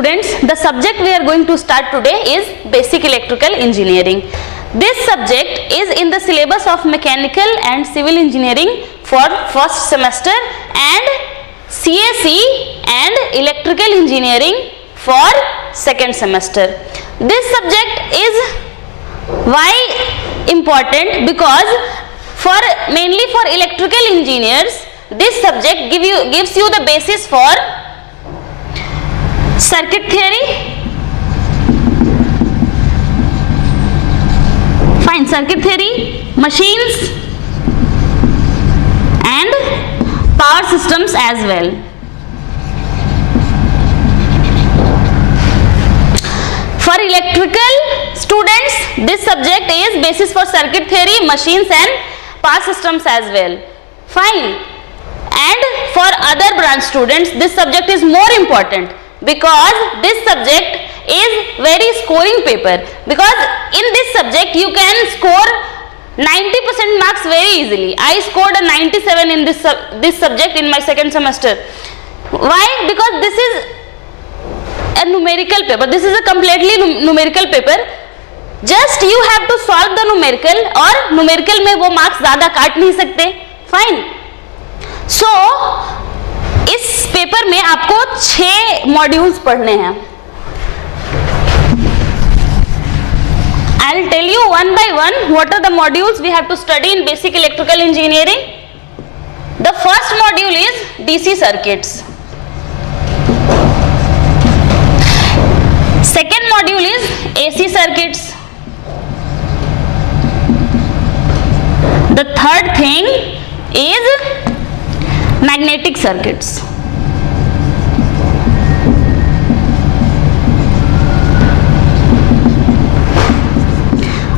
students, the subject we are going to start today is basic electrical engineering. This subject is in the syllabus of mechanical and civil engineering for first semester and CAC and electrical engineering for second semester. This subject is why important? Because mainly for electrical engineers, this subject gives you the basis for circuit theory, fine, circuit theory, machines and power systems as well. For electrical students, this subject is basis for circuit theory, machines and power systems as well. Fine. And for other branch students, this subject is more important because this subject is very scoring paper, because in this subject you can score 90% marks very easily. I scored a 97 in this subject in my second semester. Why? Because this is a numerical paper. This is a completely numerical paper. Just you have to solve the numerical, और numerical में वो marks ज़्यादा काट नहीं सकते. Fine. So इस paper में आपको 6 मॉड्यूल्स पढ़ने हैं. I'll tell you one by one what are the modules we have to study in basic electrical engineering. The first module is DC circuits. Second module is AC circuits. The third thing is magnetic circuits.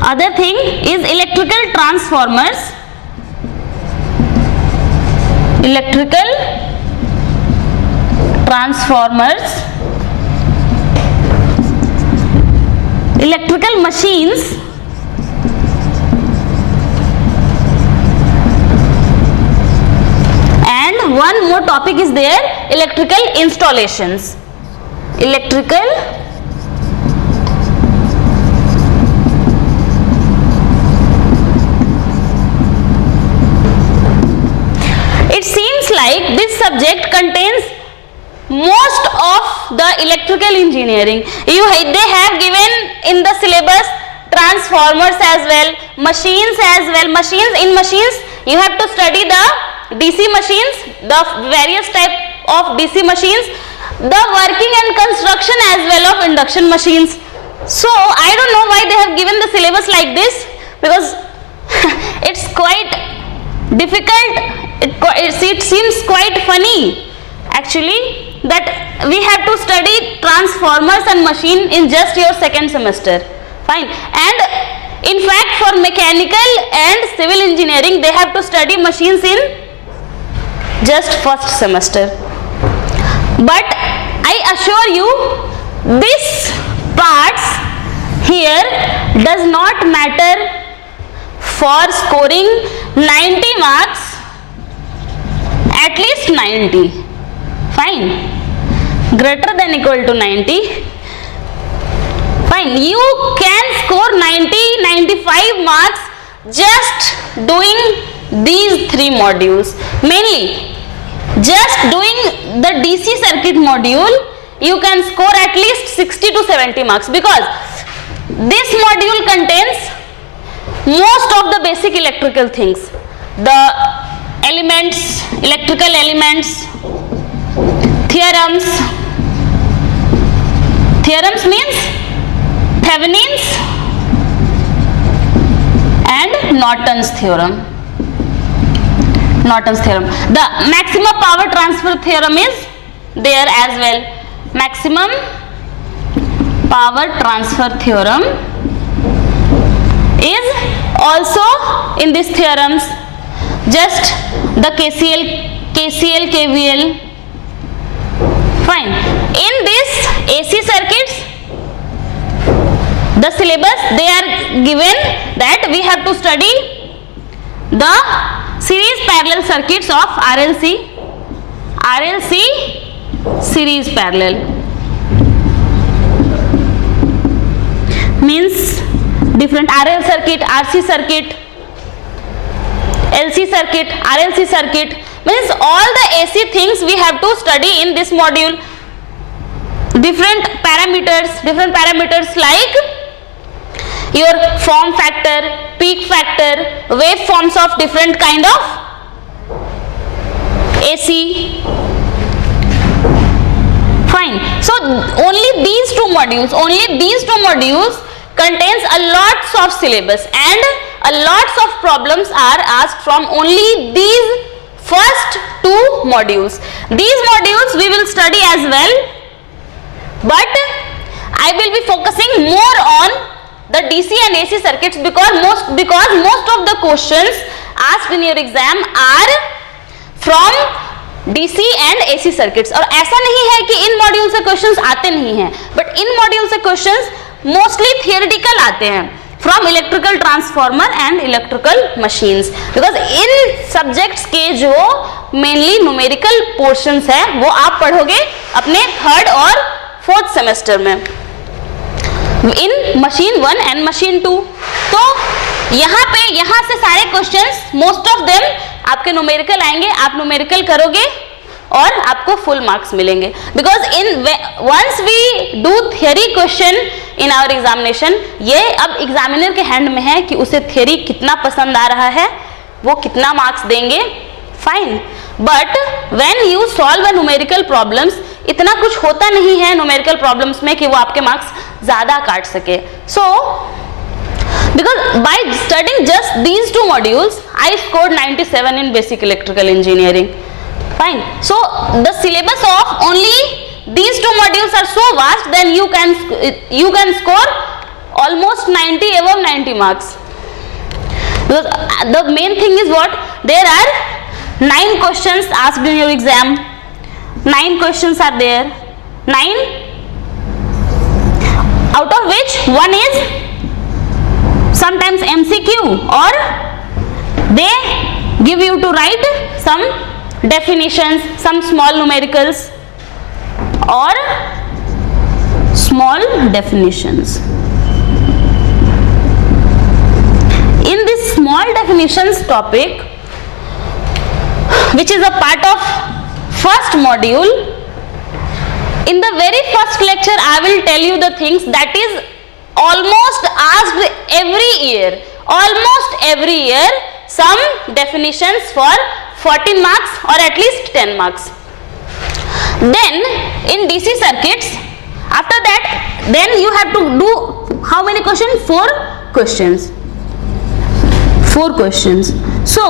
Other thing is electrical transformers. Electrical transformers, electrical machines, and one more topic is there, electrical installations. Electrical it seems like this subject contains most of the electrical engineering. They have given in the syllabus transformers as well, machines as well. In machines you have to study the DC machines, the various type of DC machines, the working and construction as well of induction machines. So I don't know why they have given the syllabus like this, because it's quite difficult. It seems quite funny actually that we have to study transformers and machine in just your second semester. Fine. And in fact for mechanical and civil engineering they have to study machines in just first semester. But I assure you this parts here does not matter for scoring 90 marks, at least 90. Fine. Greater than equal to 90. Fine. You can score 90, 95 marks just doing these 3 modules. Mainly just doing the DC circuit module you can score at least 60 to 70 marks, because this module contains most of the basic electrical things, the elements, electrical elements, theorems. Theorems means Thevenin's and Norton's theorem. Norton's theorem. The maximum power transfer theorem is there as well. Maximum power transfer theorem is also in these theorems. Just the KCL, KVL. Fine. In this AC circuits, the syllabus they are given that we have to study the series parallel circuits of RLC series parallel. means different RL circuit, RC circuit, LC circuit, RLC circuit, means all the AC things we have to study in this module. Different parameters like your form factor, peak factor, waveforms of different kind of AC. Fine. So only these two modules contains a lots of syllabus and a lots of problems are asked from only these first two modules. These modules we will study as well, but I will be focusing more on the DC and AC circuits because most of the questions asked in your exam are from DC and AC circuits. और ऐसा नहीं है कि इन module से questions आते नहीं हैं, but in module से क्वेश्चंस मोस्टली थियोरेटिकल आते हैं from electrical transformer and electrical machines, because in subjects के जो मेनली न्यूमेरिकल पोर्शंस है वो आप पढ़ोगे अपने थर्ड और फोर्थ सेमेस्टर में इन मशीन 1 एंड मशीन 2. तो यहाँ से सारे क्वेश्चंस मोस्ट ऑफ देम आपके न्यूमेरिकल आएंगे, आप न्यूमेरिकल करोगे और आपको फुल मार्क्स मिलेंगे, because in once we do theory question in our examination, ये अब एग्जामिनर के हैंड में है कि उसे थियरी कितना पसंद आ रहा है, वो कितना मार्क्स देंगे. Fine, but when you solve a numerical problems, इतना कुछ होता नहीं है न्यूमेरिकल प्रॉब्लम्स में कि वो आपके मार्क्स ज्यादा काट सके. सो because by studying just these two modules I scored 97 in basic electrical engineering. Fine. So the syllabus of only these two modules are so vast, then you can score almost 90, above 90 marks, because the main thing is what, there are 9 questions asked in your exam. 9 questions are there, 9 out of which one is sometimes MCQ, or they give you to write some definitions, some small numericals or small definitions. In this small definitions topic, which is a part of first module, in the very first lecture I will tell you the things that is almost asked every year, some definitions for 14 marks or at least 10 marks. Then in DC circuits, after that then you have to do how many questions? 4 questions. So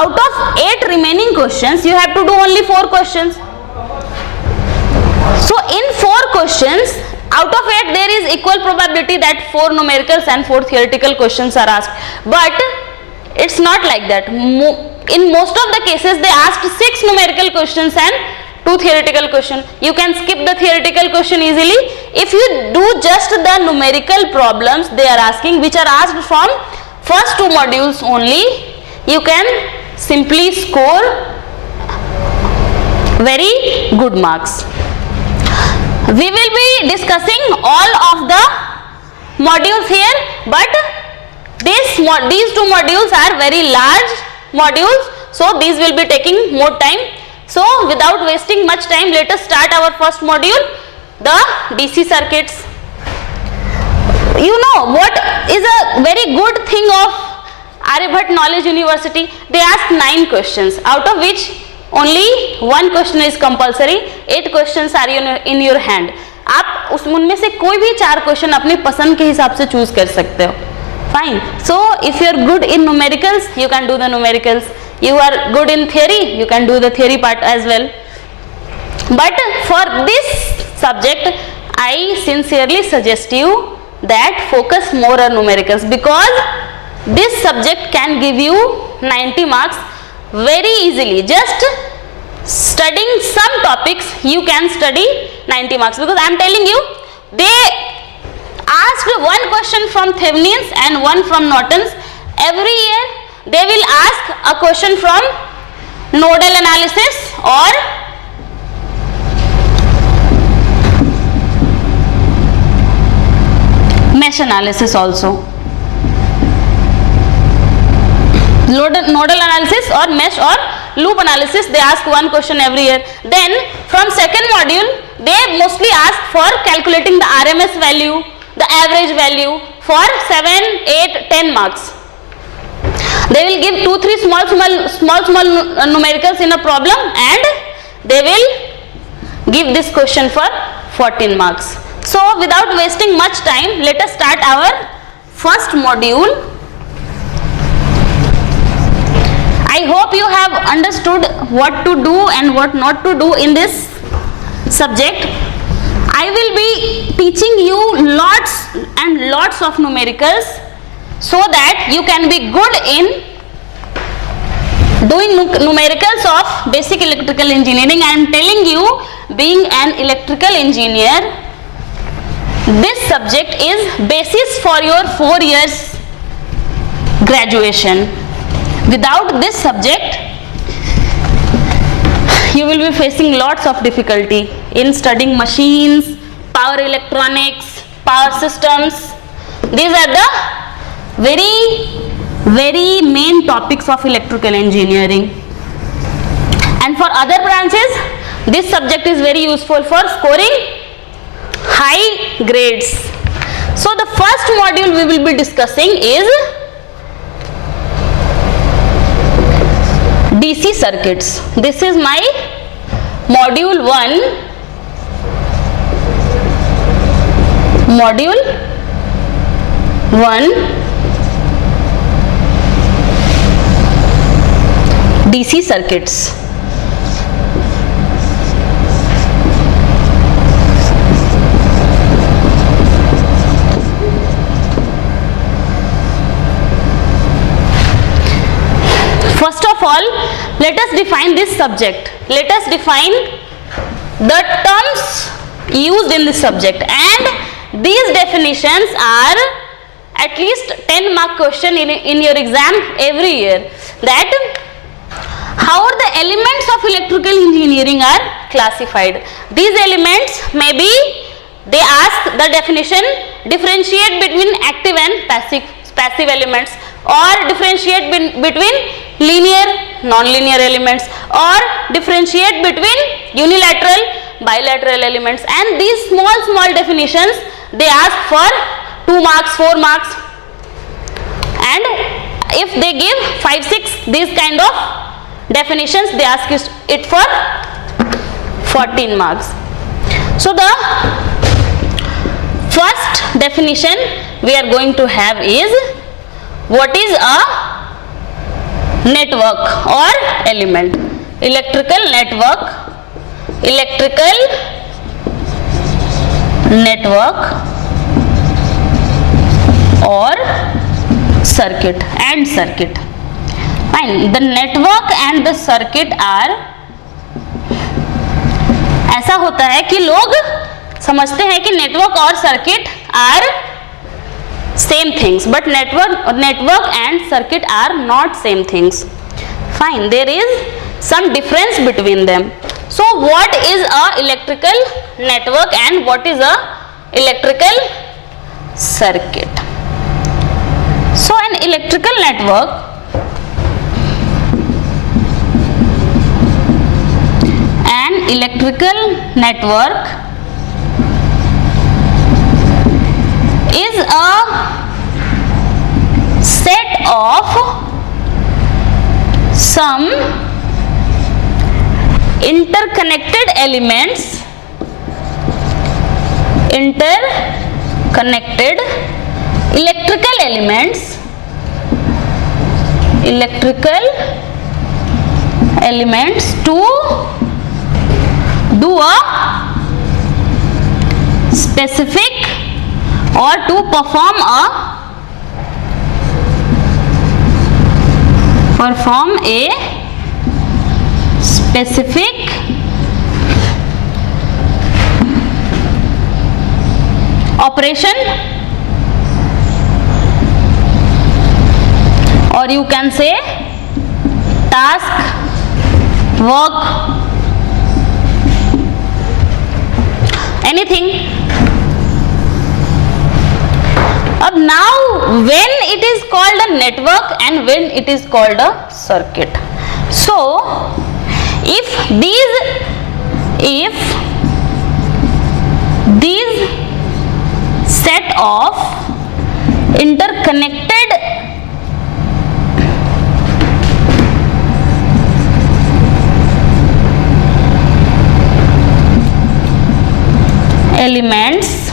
out of 8 remaining questions you have to do only 4 questions. So in 4 questions, out of 8 there is equal probability that 4 numericals and 4 theoretical questions are asked, but it's not like that. In most of the cases they asked 6 numerical questions and 2 theoretical questions. You can skip the theoretical question easily. If you do just the numerical problems they are asking, which are asked from first 2 modules only, you can simply score very good marks. We will be discussing all of the modules here, but these 2 modules are very large modules, so these will be taking more time. So without wasting much time, let us start our first module, the DC circuits. You know what is a very good thing of Aryabhatta Knowledge University? They ask 9 questions, out of which only 1 question is compulsory, 8 questions are in your hand. आप उनमें से कोई भी 4 question अपनी पसंद के हिसाब से चूज कर सकते हो. Fine. So if you are good in numericals, you can do the numericals. You are good in theory, you can do the theory part as well. But for this subject, I sincerely suggest you that focus more on numericals, because this subject can give you 90 marks very easily. Just studying some topics you can study 90 marks, because I am telling you, they asked 1 question from Thevenin's and 1 from Norton's. Every year they will ask a question from nodal analysis or mesh analysis also. Nodal analysis or mesh or loop analysis, they ask one question every year. Then from second module, they mostly ask for calculating the RMS value, the average value for 7, 8, 10 marks. They will give 2-3 small numericals in a problem, and they will give this question for 14 marks. So without wasting much time, let us start our first module. I hope you have understood what to do and what not to do in this subject. I will be teaching you lots and lots of numericals so that you can be good in doing numericals of basic electrical engineering. I am telling you, being an electrical engineer, this subject is basis for your 4 years graduation. Without this subject, you will be facing lots of difficulty in studying machines, power electronics, power systems. These are the very main topics of electrical engineering. And for other branches, this subject is very useful for scoring high grades. So the first module we will be discussing is DC circuits. This is my module 1. Module 1, DC circuits. First of all, let us define this subject. Let us define the terms used in this subject, and these definitions are at least 10 mark question in your exam every year. That how the elements of electrical engineering are classified. These elements, maybe they ask the definition, differentiate between active and passive elements, or differentiate between linear non-linear elements, or differentiate between unilateral bilateral elements. And these small definitions they ask for 2 marks, 4 marks, and if they give 5, 6 these kind of definitions, they ask it for 14 marks. So the first definition we are going to have is, what is a network or element? Electrical network or circuit and circuit. Fine. The network and the circuit are, ऐसा होता है कि लोग समझते हैं कि network और circuit are same things, but network and circuit are not same things. Fine, there is some difference between them. So what is a electrical network and what is a electrical circuit? So an electrical network is a set of some interconnected elements, electrical elements to do a specific or to perform a specific operation, or you can say task, work, anything. अब now when it is called a network and when it is called a circuit. So if these set of interconnected elements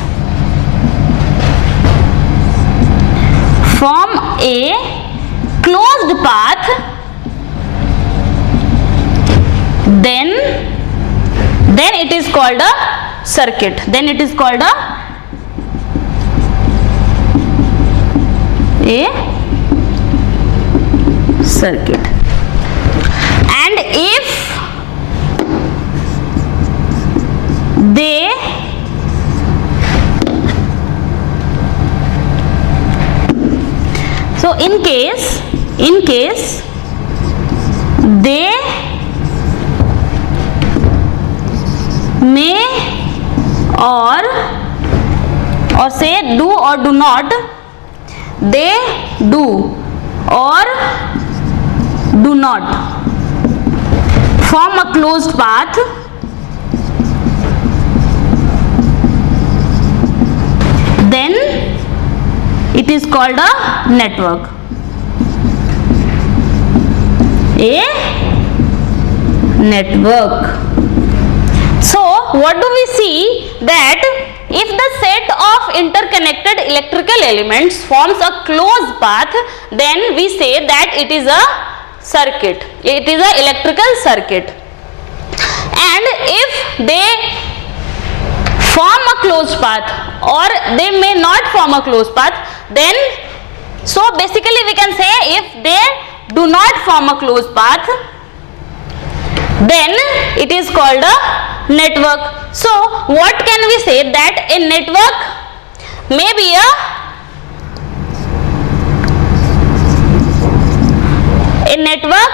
form a closed path, then it is called a circuit. Then it is called a circuit. And if they so in case they may or say do or do not, they do or do not form a closed path, then it is called a network. A network. So what do we see? That if the set of interconnected electrical elements forms a closed path, then we say that it is a circuit. It is an electrical circuit. And if they form a closed path or they may not form a closed path, then so basically we can say if they do not form a closed path, then it is called a network. So what can we say? That a network may be a network,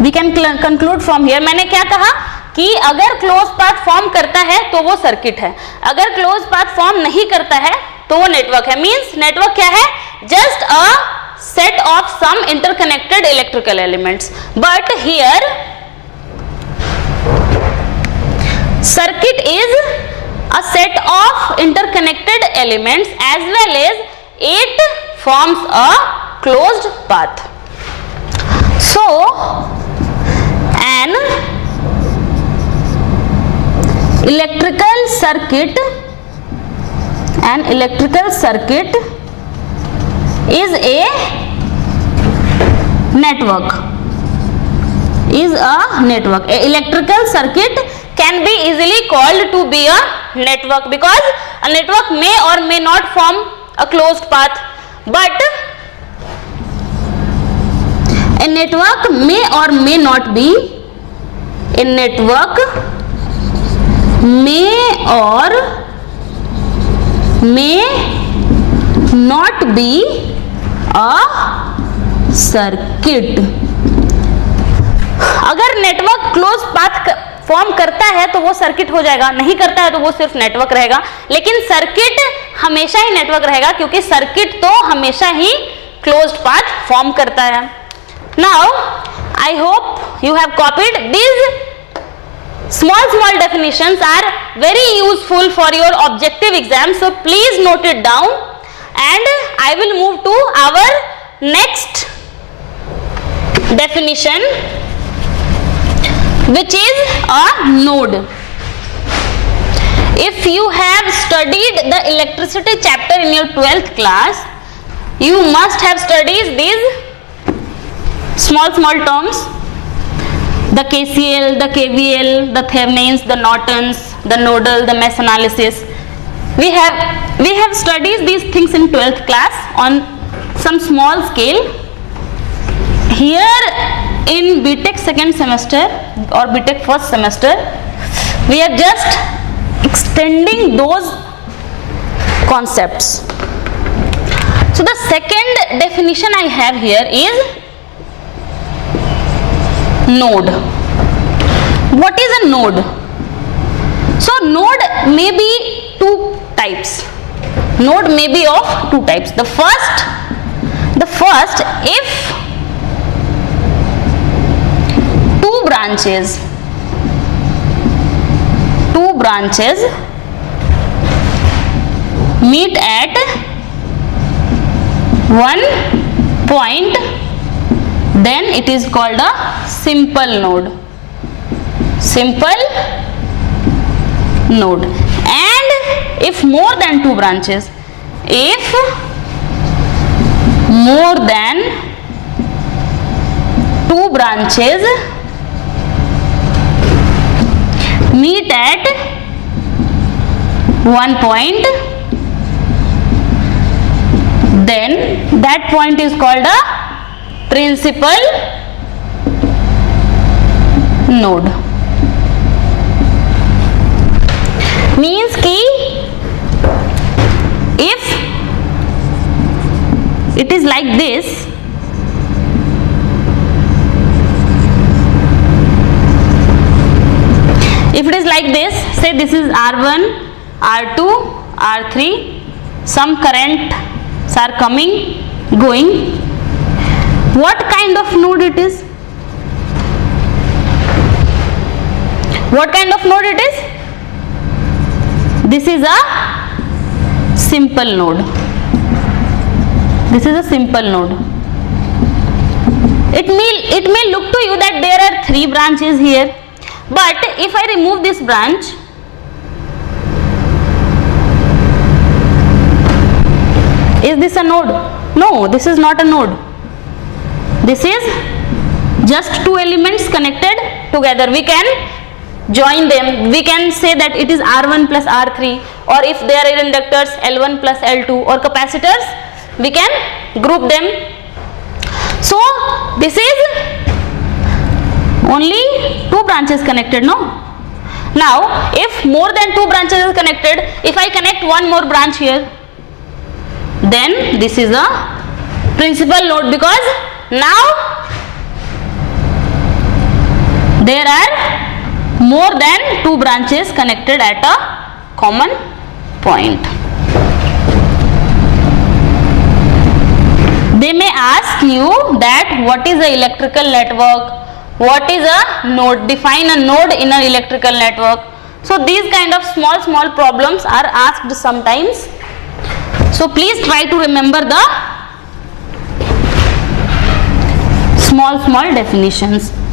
we can conclude from here. मैंने क्या कहा कि अगर close path form करता है तो वो circuit है, अगर क्लोज पाथ फॉर्म नहीं करता है तो वो नेटवर्क है. मींस नेटवर्क क्या है? Just a set of some interconnected electrical elements. But here circuit is a set of interconnected elements as well as it forms a closed path. So an electrical circuit is a network. A electrical circuit can be easily called to be a network because a network may or may not form a closed path, but a network may or may not be a network may or may not be a circuit. अगर network close path form करता है तो वो circuit हो जाएगा, नहीं करता है तो वो सिर्फ नेटवर्क रहेगा. लेकिन सर्किट हमेशा ही नेटवर्क रहेगा क्योंकि सर्किट तो हमेशा ही क्लोज्ड पाथ फॉर्म करता है. Now I hope you have copied these small definitions are very useful for your objective exam, so please note it down. And I will move to our next definition, which is a node. If you have studied the electricity chapter in your 12th class, you must have studied these small terms: the KCL, the KVL, the Thevenins, the Nortons, the nodal, the mesh analysis. We have studied these things in 12th class on some small scale. Here in BTech second semester or BTech first semester, we are just extending those concepts. So the second definition I have here is node. What is a node? So node may be two types. Node may be of two types. The first, if two branches meet at one point, then it is called a simple node. And if more than two branches, meet at one point, then that point is called a principal node. Means कि if it is like this, say this is R1, R2, R3, some currents are coming, going. What kind of node it is? This is a simple node. It may look to you that there are three branches here, but if I remove this branch, is this a node? No, this is not a node. This is just two elements connected together. We can join them. We can say that it is R1 plus R3, or if there are inductors L1 plus L2 or capacitors, we can group them. So this is only two branches connected, no? Now if more than two branches is connected, if I connect one more branch here, then this is a principal node, because now there are more than two branches connected at a common point. They may ask you that what is a electrical network, what is a node, define a node in an electrical network. So these kind of small problems are asked sometimes. So please try to remember the small definitions.